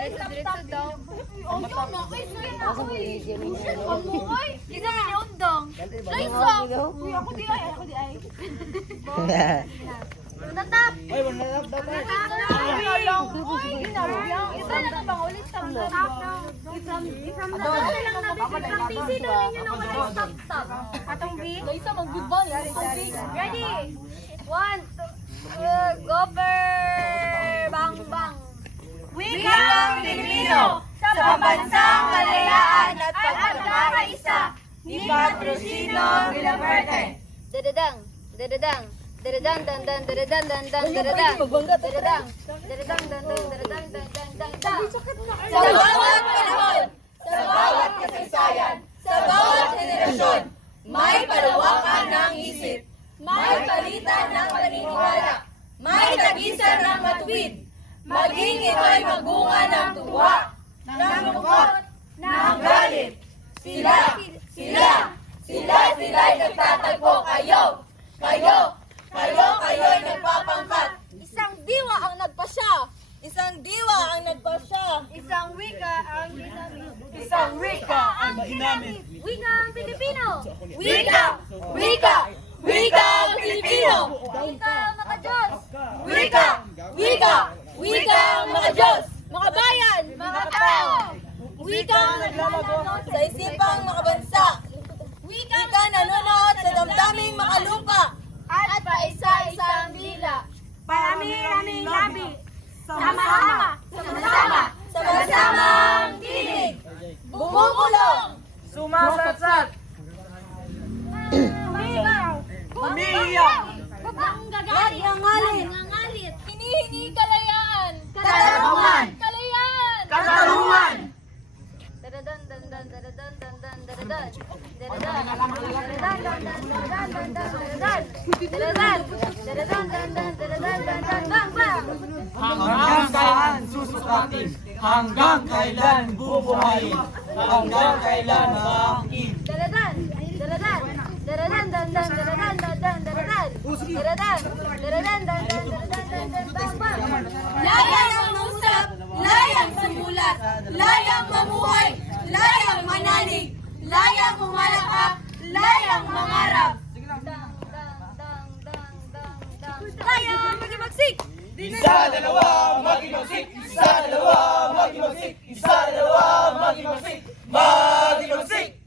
Diretso daw. Ang yun na, ay, sige na, uy. Uy, Isa nga ni Undong. Laisa. Uy, ako di ay, ako di ay. Natap. Ay, wala na dapat. Uy, Isa na ka bang ulit sa natap. Isang lang na practice daw ninyo na wala stop. Atong B. Laisa, mag-goodbye. Ready? 1, 2, go bang bang. Wikang Pilipino sa pambansang kalayaan at pagkakaisa ni Patrocino Villaverde. Dadadang, dadadang, dadadang, dandang, dadadang, dandang, dadadang, dadadang, dadadang, dandang, dadadang, dandang, dandang. Sa bawat panahon, sa bawat kasaysayan, sa bawat henerasyon, may palawakan ng isip, may palitan ng paniniwala, may tagisan ng matuwid, maging ito'y magbunga ng tuwa, ng lungkot, ng galit. Sila'y nagtatagpo kayo'y nagpapangkat. Isang diwa ang nagpasya. Isang wika ang ginamit. Isang wika ang ginamit. Wika ang Pilipino. Wika ang Pilipino. Wika ang mga Diyos. Wika ang mga Diyos, mga bayan, mga tao. Wika ang naglalago sa isipang mga bansa. Wika nanonood sa damdaming makalupa. At paisa-isang dila. Parami-raming labi. Sama-samang tinig. Bumubulong. Sumasatsat. Umiiyak. Nangangalit. Hinihingi kalayaan. Katarungan. Kalayaan. Katarungan. Dadadan, dandan, dadadan, dandan, dadadan. Dadadan, dadadan, dandan, dadadan, dandan, dadadan. Dadadan, dadadan, dandan, dadadan, dandan, bang, bang. Hanggang saan susukatin? Hanggang kailan bubuhayin? Hanggang kailan maangkin? Dadadan, dadadan, dadadan, dandan, dadadan, dandan, dadadan. Dadadan, dadadan, dandan, dadadan, dandan, bang, bang. Layang mangusap, layang sumulat, layang mamuhay, layang manalig, layang humalakak, layang mangarap. Dang, dang, dang, dang, dang, dang. Layang magimagsik. Isa, dalawa, magimagsik! Isa, dalawa, magimagsik! Isa, dalawa, magimagsik! Magimagsik!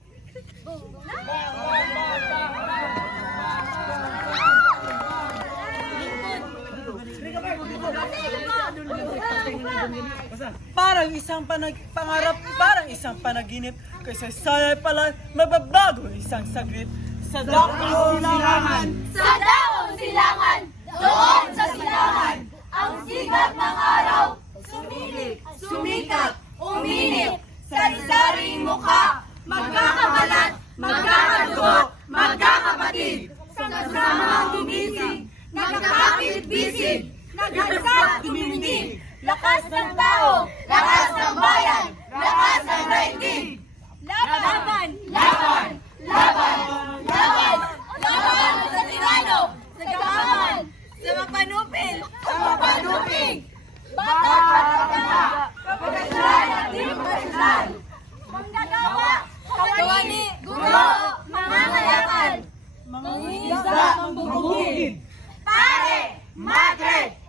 Pangarap, parang isang panaginip, kaysa sana pala mababago isang saglit sa dakong silangan. Sa daong silangan, doon sa silangan, ang sikat ng araw, sumilip, sumikat, uminit, sari-saring mukha, magkakabalat, magkakadugo, magkakapatid, kasamang gumising, nagkakapit-bisig, nagkasap tumindig, lakas ng tao, lakas ng bayan, lakas ng daigdig. Laban! Laban! Laban! Laban! Laban sa tirano, sa gahaman, sa mapanupil, sa mapanupig. Batak na, kapagkasal at di kapagkasal. Manggagawa, kawani, guro, mangangalakan, mangingisda, mambubugid. Pare, madre,